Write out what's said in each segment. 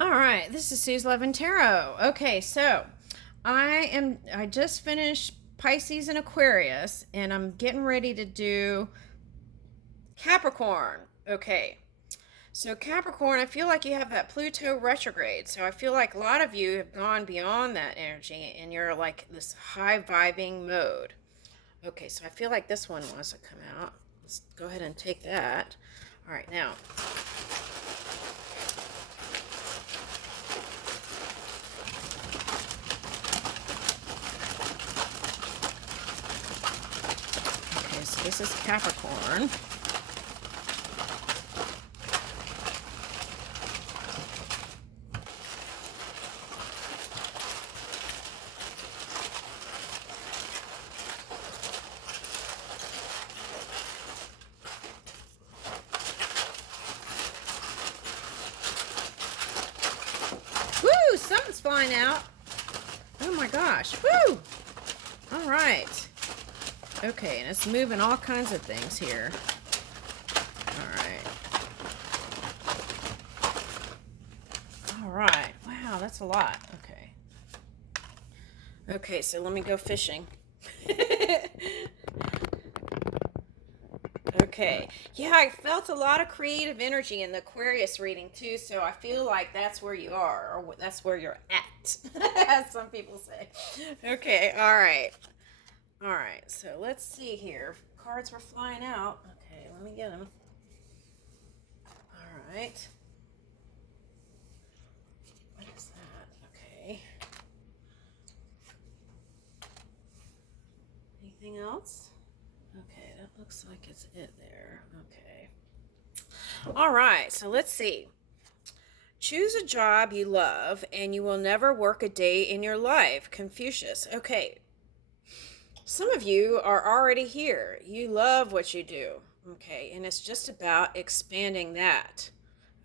All right, this is Sue's Love and Tarot. Okay, so I just finished Pisces and Aquarius, and I'm getting ready to do Capricorn. Okay. So Capricorn, I feel like you have that Pluto retrograde. So I feel like a lot of you have gone beyond that energy and you're like this high vibing mode. Okay, so I feel like this one wants to come out. Let's go ahead and take that. All right, now okay, so this is Capricorn. Woo! Something's flying out. Oh my gosh. Woo! All right. Okay, and it's moving all kinds of things here. All right. All right. Wow, that's a lot. Okay. Okay, so let me go fishing. Okay. Yeah, I felt a lot of creative energy in the Aquarius reading too, so I feel like that's where you are, or that's where you're at, as some people say. Okay, all right. All right, so let's see here. Cards were flying out. Okay, let me get them. All right. What is that? Okay. Anything else? Okay, that looks like it's it there. Okay. All right, so let's see. Choose a job you love and you will never work a day in your life. Confucius. Okay. Some of you are already here. You love what you do. Okay. And it's just about expanding that.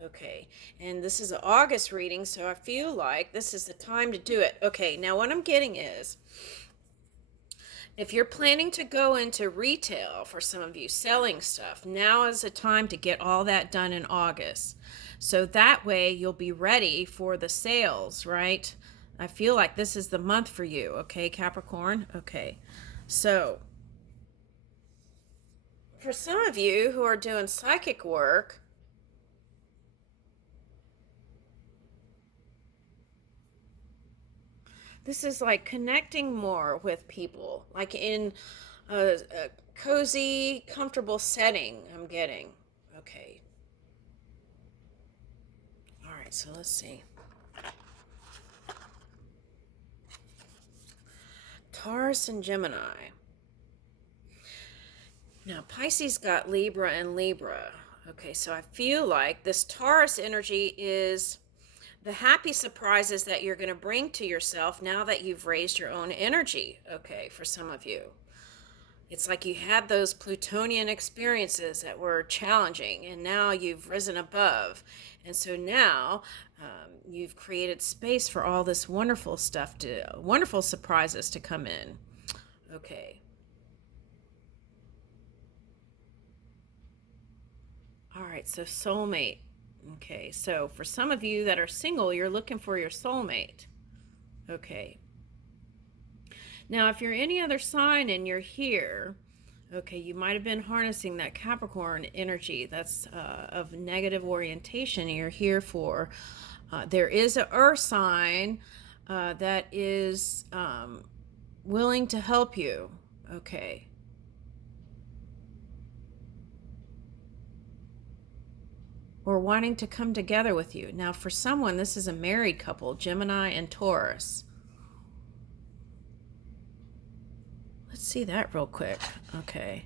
Okay. And this is an August reading, so I feel like this is the time to do it. Okay. Now, what I'm getting is if you're planning to go into retail, for some of you selling stuff, now is the time to get all that done in August. So that way you'll be ready for the sales, right? I feel like this is the month for you, okay, Capricorn? Okay. So for some of you who are doing psychic work, this is like connecting more with people, like in a cozy, comfortable setting, I'm getting. Okay. All right, so let's see. Taurus and Gemini. Now, Pisces got Libra and Libra. Okay, so I feel like this Taurus energy is the happy surprises that you're going to bring to yourself now that you've raised your own energy. Okay, for some of you. It's like you had those Plutonian experiences that were challenging, and now you've risen above. And so now you've created space for all this wonderful stuff wonderful surprises to come in. Okay. All right, so soulmate. Okay, so for some of you that are single, you're looking for your soulmate. Okay. Now, if you're any other sign and you're here, okay, you might have been harnessing that Capricorn energy that's of negative orientation, and you're here for. There is an earth sign that is willing to help you. Okay. Or wanting to come together with you. Now, for someone, this is a married couple, Gemini and Taurus. Let's see that real quick. Okay.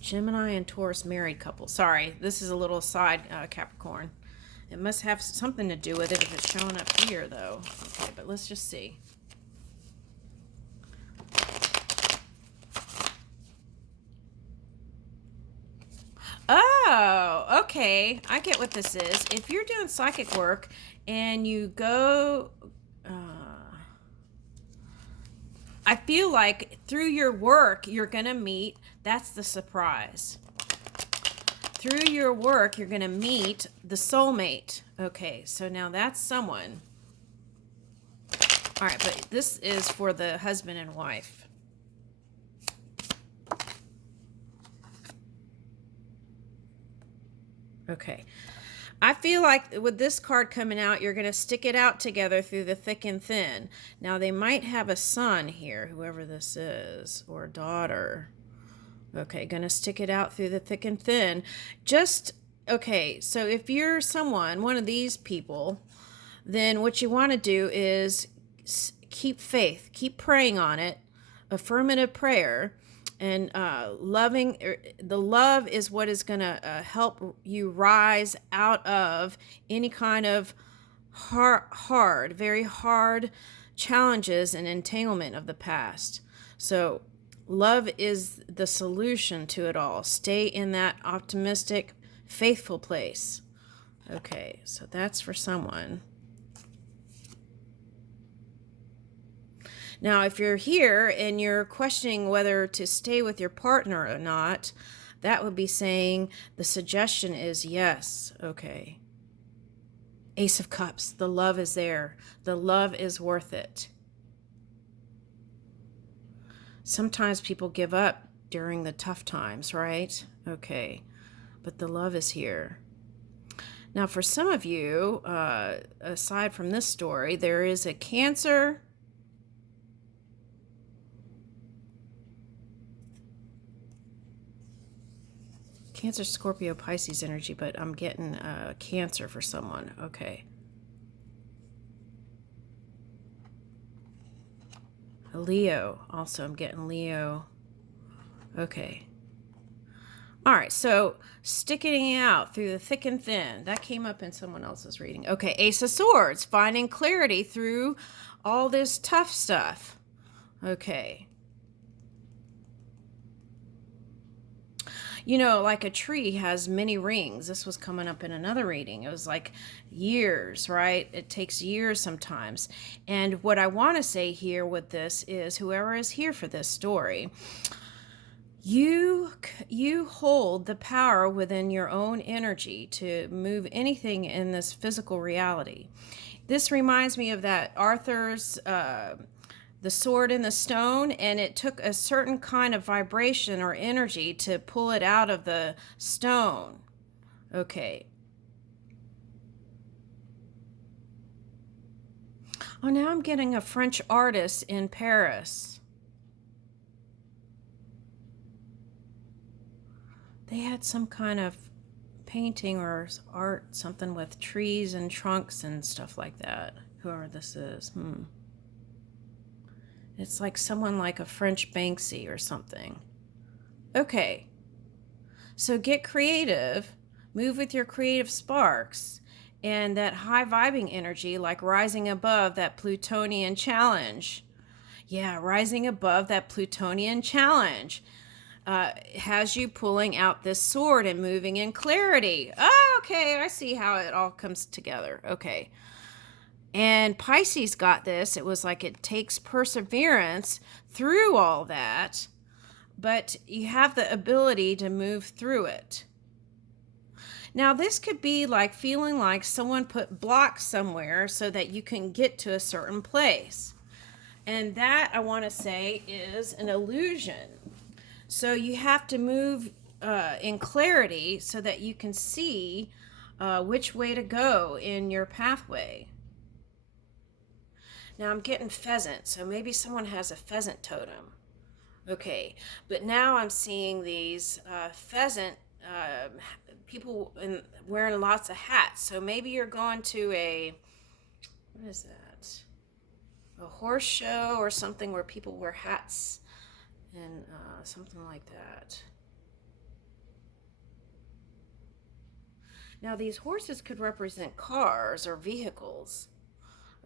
Gemini and Taurus married couple. Sorry, this is a little side Capricorn. It must have something to do with it if it's showing up here, though. Okay, but let's just see. Oh, okay. I get what this is. If you're doing psychic work and you go, I feel like through your work, you're going to meet, that's the surprise. through your work, you're going to meet the soulmate. Okay, so now that's someone. All right, but this is for the husband and wife. Okay. I feel like with this card coming out, you're going to stick it out together through the thick and thin. Now, they might have a son here, whoever this is, or a daughter. Okay, going to stick it out through the thick and thin. Okay, so if you're one of these people, then what you want to do is keep faith, keep praying on it, affirmative prayer. And the love is what is going to help you rise out of any kind of very hard challenges and entanglement of the past. So love is the solution to it all. Stay in that optimistic, faithful place. Okay, so that's for someone. Now, if you're here and you're questioning whether to stay with your partner or not, that would be saying the suggestion is yes. Okay. Ace of Cups. The love is there. The love is worth it. Sometimes people give up during the tough times, right? Okay. But the love is here. Now, for some of you, aside from this story, there is a Cancer, Scorpio, Pisces energy, but I'm getting Cancer for someone. Okay. A Leo. Also, I'm getting Leo. Okay. All right. So, sticking it out through the thick and thin. That came up in someone else's reading. Okay. Ace of Swords. Finding clarity through all this tough stuff. Okay. You know, like a tree has many rings. This was coming up in another reading. It was like years, right? It takes years sometimes. And what I want to say here with this is whoever is here for this story, you hold the power within your own energy to move anything in this physical reality. This reminds me of that Arthur's the sword and the stone, and it took a certain kind of vibration or energy to pull it out of the stone. Okay. Oh, now I'm getting a French artist in Paris. They had some kind of painting or art, something with trees and trunks and stuff like that. Whoever this is. It's like someone like a French Banksy or something. Okay. So get creative, move with your creative sparks, and that high vibing energy, like rising above that Plutonian challenge. Yeah, rising above that Plutonian challenge has you pulling out this sword and moving in clarity. Oh, okay, I see how it all comes together. Okay. And Pisces got this. It was like it takes perseverance through all that, but you have the ability to move through it. Now, this could be like feeling like someone put blocks somewhere so that you can get to a certain place. And that, I want to say, is an illusion. So you have to move in clarity so that you can see which way to go in your pathway. Now I'm getting pheasant, so maybe someone has a pheasant totem. Okay, but now I'm seeing these pheasant people wearing lots of hats. So maybe you're going to what is that? A horse show or something where people wear hats and something like that. Now these horses could represent cars or vehicles.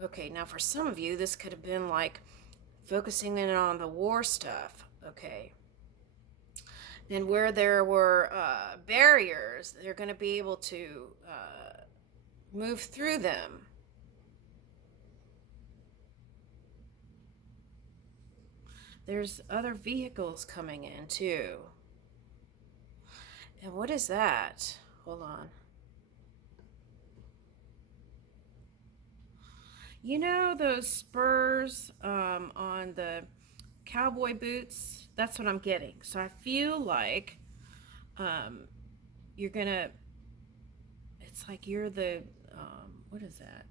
Okay, now for some of you, this could have been like focusing in on the war stuff. Okay. And where there were barriers, they're going to be able to move through them. There's other vehicles coming in too. And what is that? Hold on. You know those spurs on the cowboy boots? That's what I'm getting. So I feel like you're gonna, it's like you're the, what is that?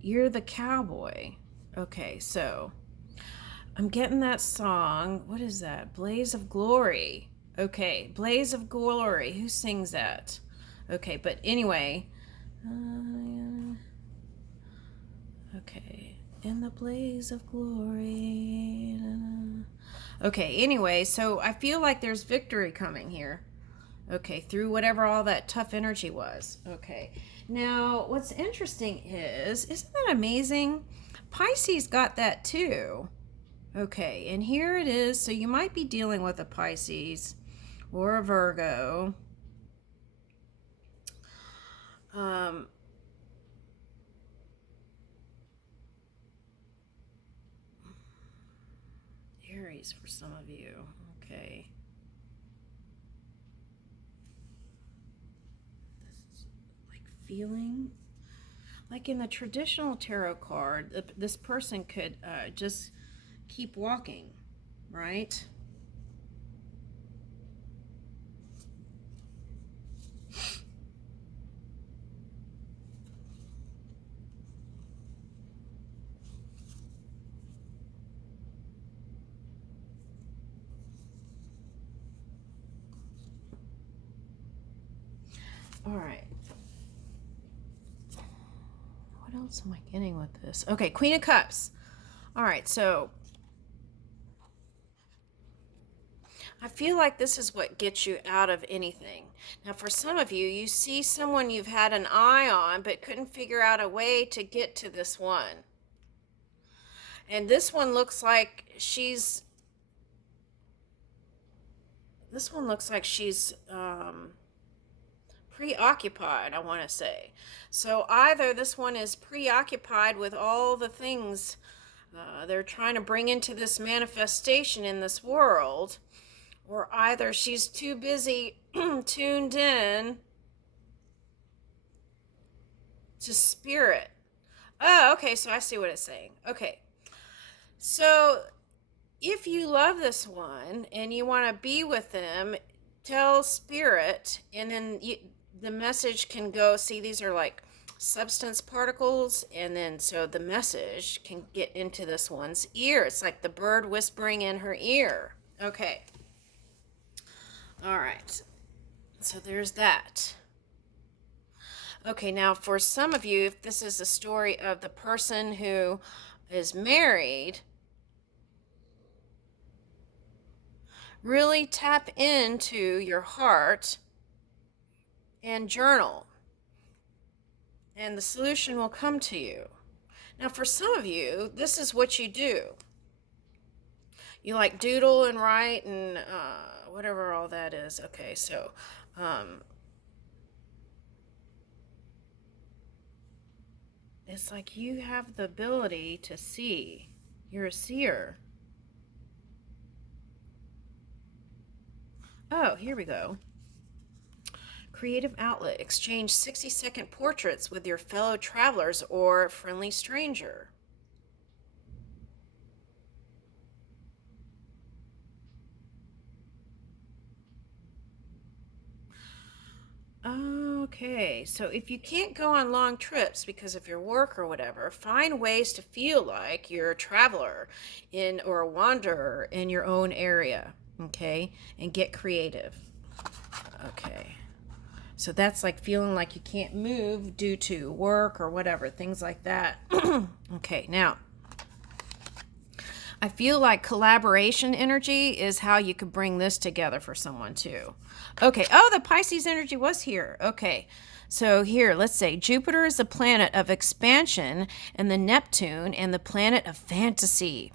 You're the cowboy. Okay, so I'm getting that song. What is that? Blaze of Glory. Okay, Blaze of Glory. Who sings that? Okay, but anyway. Okay, in the blaze of glory. Okay, anyway, so I feel like there's victory coming here. Okay, through whatever all that tough energy was. Okay, now what's interesting isn't that amazing? Pisces got that too. Okay, and here it is. So you might be dealing with a Pisces or a Virgo. Aries for some of you. Okay. This is like feeling like in the traditional tarot card, this person could just keep walking, right? All right. What else am I getting with this? Okay, Queen of Cups. All right, so I feel like this is what gets you out of anything. Now, for some of you, you see someone you've had an eye on but couldn't figure out a way to get to this one. And this one looks like she's preoccupied, I want to say. So either this one is preoccupied with all the things they're trying to bring into this manifestation in this world, or either she's too busy tuned in to spirit. Oh, okay, so I see what it's saying. Okay. So if you love this one and you want to be with them, tell spirit, and then the message can go. See, these are like substance particles, and then so the message can get into this one's ear. It's like the bird whispering in her ear. Okay. All right. So there's that. Okay, now for some of you, if this is a story of the person who is married, really tap into your heart and journal, and the solution will come to you. Now, for some of you, this is what you do. You like doodle and write and whatever all that is. Okay, so it's like you have the ability to see. You're a seer. Oh, here we go. Creative outlet. Exchange 60-second portraits with your fellow travelers or friendly stranger. Okay, so if you can't go on long trips because of your work or whatever, find ways to feel like you're a traveler in or a wanderer in your own area, okay? And get creative. Okay. So that's like feeling like you can't move due to work or whatever, things like that. Okay, now I feel like collaboration energy is how you could bring this together for someone too. Okay, oh, the Pisces energy was here. Okay, so here, let's say Jupiter is the planet of expansion and the Neptune and the planet of fantasy.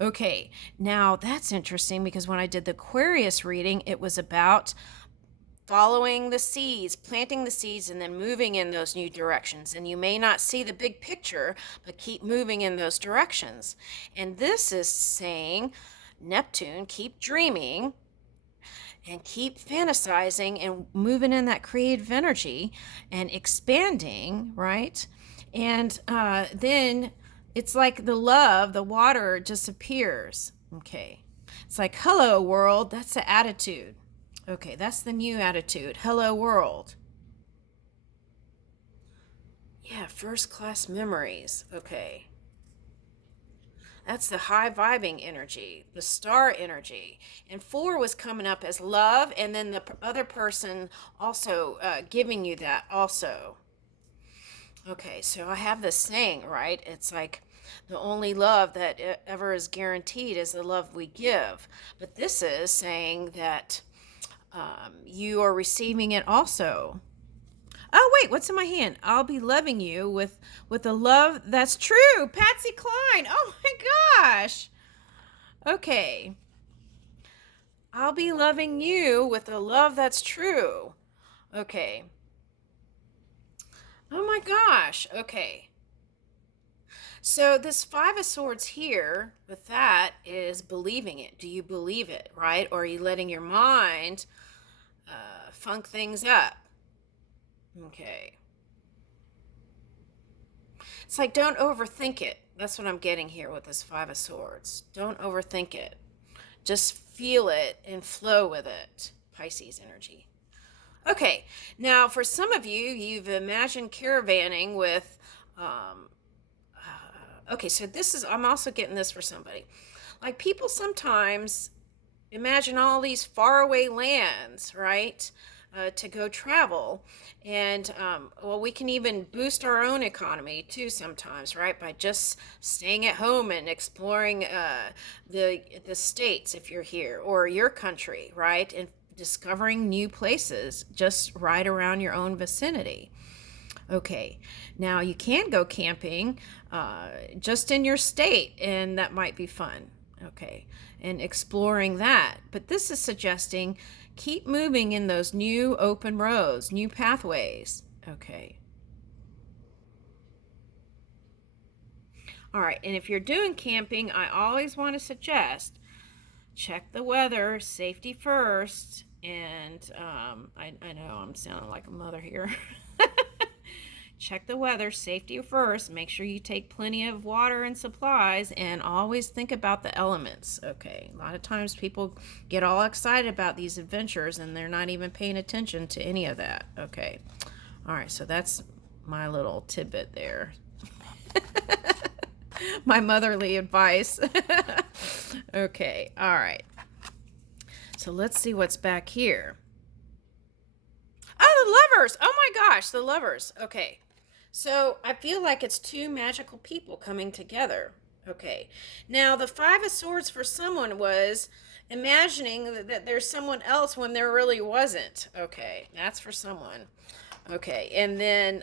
Okay, now that's interesting because when I did the Aquarius reading, it was about following the seeds, planting the seeds, and then moving in those new directions. And you may not see the big picture, but keep moving in those directions. And this is saying, Neptune, keep dreaming and keep fantasizing and moving in that creative energy and expanding, right? And then it's like the love, the water just appears. Okay. It's like, hello, world. That's the attitude. Okay, that's the new attitude. Hello, world. Yeah, first class memories. Okay. That's the high vibing energy, the star energy. And 4 was coming up as love, and then the other person also giving you that also. Okay, so I have this saying, right? It's like the only love that ever is guaranteed is the love we give. But this is saying that you are receiving it also. Oh, wait, what's in my hand? I'll be loving you with a love that's true. Patsy Cline. Oh, my gosh. Okay. I'll be loving you with a love that's true. Okay. Oh, my gosh. Okay. So this 5 of Swords here with that is believing it. Do you believe it, right? Or are you letting your mind funk things up? Okay. It's like, don't overthink it. That's what I'm getting here with this 5 of Swords. Don't overthink it. Just feel it and flow with it. Pisces energy. Okay, now for some of you, you've imagined caravanning with, okay, so this is, I'm also getting this for somebody. Like, people sometimes imagine all these faraway lands, right? To go travel. And, well, we can even boost our own economy too sometimes, right? By just staying at home and exploring the states if you're here, or your country, right? And discovering new places just right around your own vicinity. Okay, now you can go camping just in your state, and that might be fun. Okay, and exploring that. But this is suggesting keep moving in those new open roads, new pathways. Okay. All right, and if you're doing camping, I always want to suggest check the weather, safety first. And I know I'm sounding like a mother here. Check the weather, safety first. Make sure you take plenty of water and supplies, and always think about the elements. Okay, a lot of times people get all excited about these adventures and they're not even paying attention to any of that. Okay, all right, so that's my little tidbit there. My motherly advice. Okay, all right. So let's see what's back here. Oh, the Lovers. Oh my gosh, the Lovers. Okay. So I feel like it's 2 magical people coming together. Okay. Now, the 5 of Swords for someone was imagining that there's someone else when there really wasn't. Okay. That's for someone. Okay. And then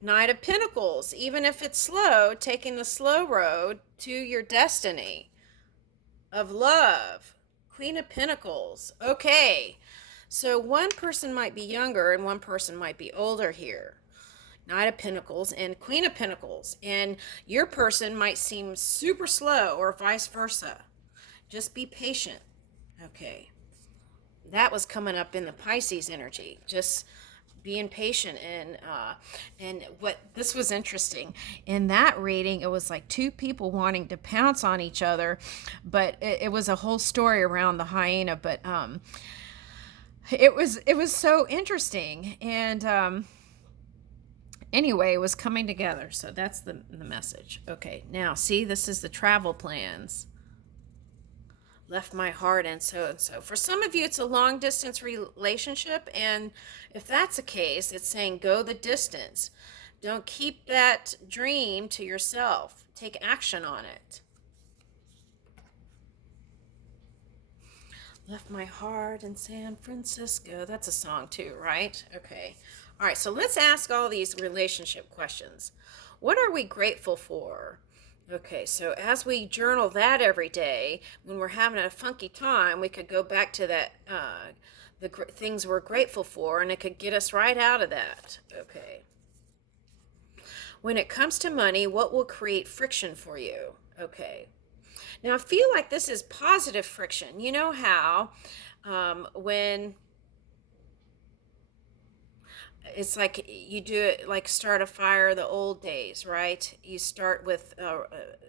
Knight of Pentacles. Even if it's slow, taking the slow road to your destiny of love. Queen of Pentacles. Okay. So one person might be younger and one person might be older here. Knight of Pentacles and Queen of Pentacles. And your person might seem super slow, or vice versa. Just be patient. Okay. That was coming up in the Pisces energy. Just being patient. And what this was interesting in that reading, it was like 2 people wanting to pounce on each other, but it was a whole story around the hyena. But it was so interesting. And anyway, it was coming together. So that's the message. Okay, now see, this is the travel plans. Left my heart and so and so. For some of you, it's a long distance relationship, and if that's the case, it's saying go the distance. Don't keep that dream to yourself. Take action on it. Left my heart in San Francisco. That's a song too, right? Okay. All right, so let's ask all these relationship questions. What are we grateful for? Okay, so as we journal that every day, when we're having a funky time, we could go back to that, things we're grateful for, and it could get us right out of that. Okay. When it comes to money, what will create friction for you? Okay. Now, I feel like this is positive friction. You know how when it's like you do it like start a fire the old days, right? You start with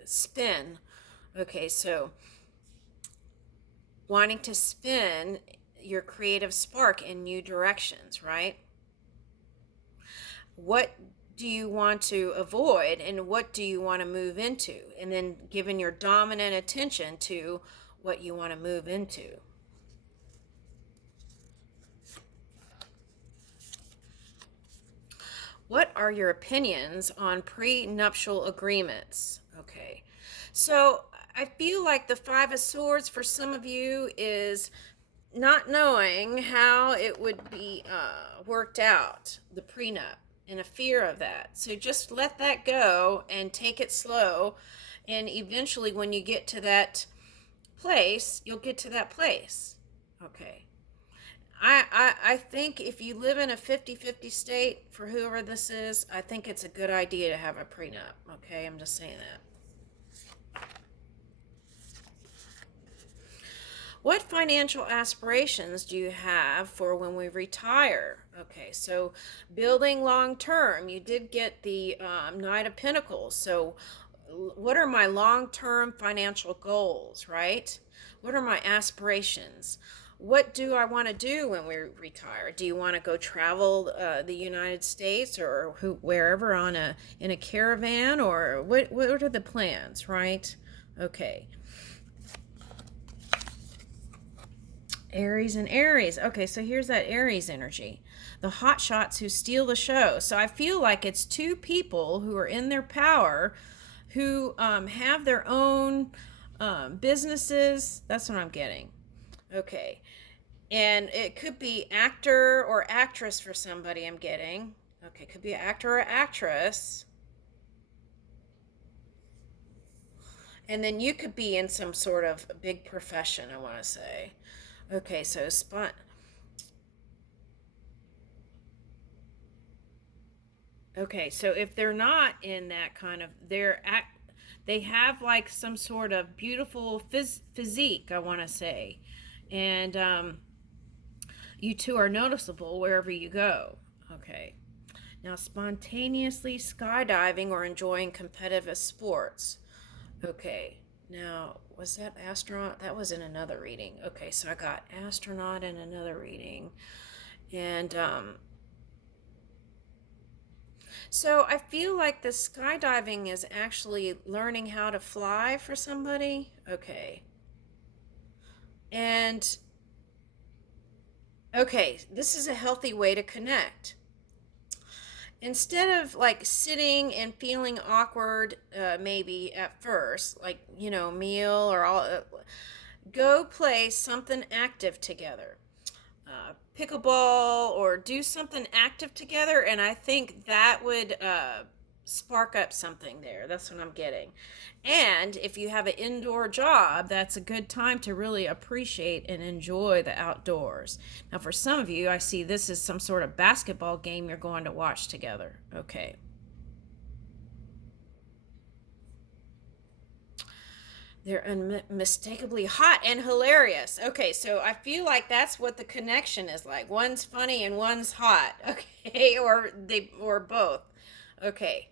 spin. Okay, so wanting to spin your creative spark in new directions, right? What do you want to avoid and what do you want to move into? And then giving your dominant attention to what you want to move into. What are your opinions on prenuptial agreements? Okay. So I feel like the Five of Swords for some of you is not knowing how it would be worked out, the prenup, and a fear of that. So just let that go and take it slow. And eventually, when you get to that place, you'll get to that place. Okay. I think if you live in a 50-50 state, for whoever this is, I think it's a good idea to have a prenup. Okay, I'm just saying that. What financial aspirations do you have for when we retire? Okay, so building long term. You did get the Knight of Pentacles. So what are my long term financial goals, right? What are my aspirations? What do I want to do when we retire? Do you want to go travel the United States or wherever in a caravan, or what are the plans, right? Okay. Aries and Aries. Okay, so here's that Aries energy. The hotshots who steal the show. So I feel like it's two people who are in their power, who have their own businesses. That's what I'm getting. Okay. And it could be actor or actress for somebody, I'm getting. Okay, could be actor or actress. And then you could be in some sort of big profession, I want to say. Okay, so Okay, so if they're not in that kind of, they have like some sort of beautiful physique, I want to say. And you two are noticeable wherever you go. Okay. Now, spontaneously skydiving or enjoying competitive sports. Okay. Now, was that astronaut? That was in another reading. Okay, so I got astronaut in another reading. And so I feel like the skydiving is actually learning how to fly for somebody. Okay. And okay, this is a healthy way to connect. Instead of like sitting and feeling awkward, maybe at first, like, meal or all, go play something active together. Pickleball or do something active together, and I think that would spark up something there. That's what I'm getting. And if you have an indoor job, that's a good time to really appreciate and enjoy the outdoors. Now, for some of you, I see this is some sort of basketball game you're going to watch together. Okay. They're unmistakably hot and hilarious. Okay, so I feel like that's what the connection is like. One's funny and one's hot. Okay, or both. Okay.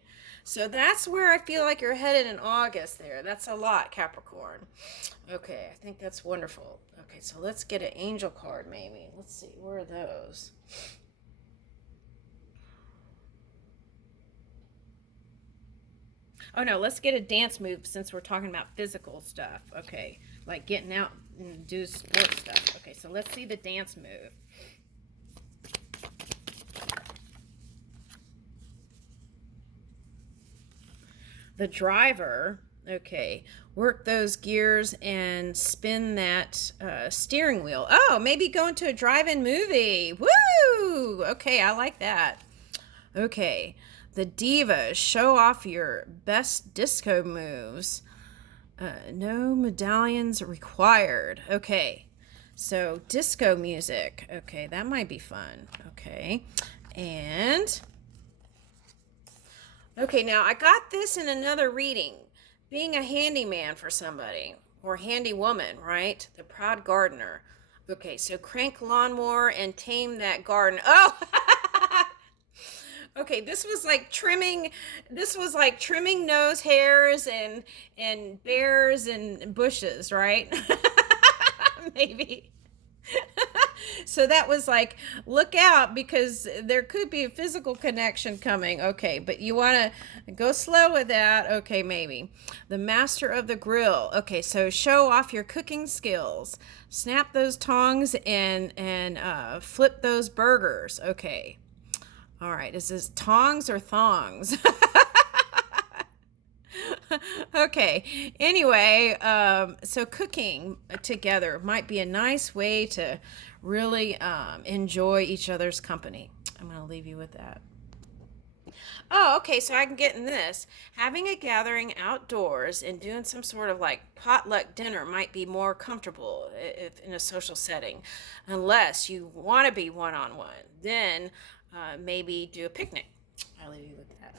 So that's where I feel like you're headed in August there. That's a lot, Capricorn. Okay, I think that's wonderful. Okay, so let's get an angel card maybe. Let's see, where are those? Oh no, let's get a dance move since we're talking about physical stuff. Okay, like getting out and do sports stuff. Okay, so let's see the dance move. The driver. Okay, work those gears and spin that steering wheel. Oh, maybe going to a drive-in movie. Woo! Okay, I like that. Okay, The divas, show off your best disco moves. No medallions required. Okay. So disco music. Okay, that might be fun. Okay. And okay, now I got this in another reading. Being a handyman for somebody or handy woman, right? The proud gardener. Okay, so crank lawnmower and tame that garden. Oh, okay, this was like trimming nose hairs and bears and bushes, right? Maybe. So that was like, look out because there could be a physical connection coming. Okay, but you want to go slow with that. Okay, maybe. The master of the grill. Okay, so show off your cooking skills. Snap those tongs and flip those burgers. Okay. All right, is this tongs or thongs? Okay. Anyway, so cooking together might be a nice way to really enjoy each other's company. I'm going to leave you with that. Oh, okay. So I can get in this. Having a gathering outdoors and doing some sort of like potluck dinner might be more comfortable if in a social setting, unless you want to be one on one. Then maybe do a picnic. I'll leave you with that.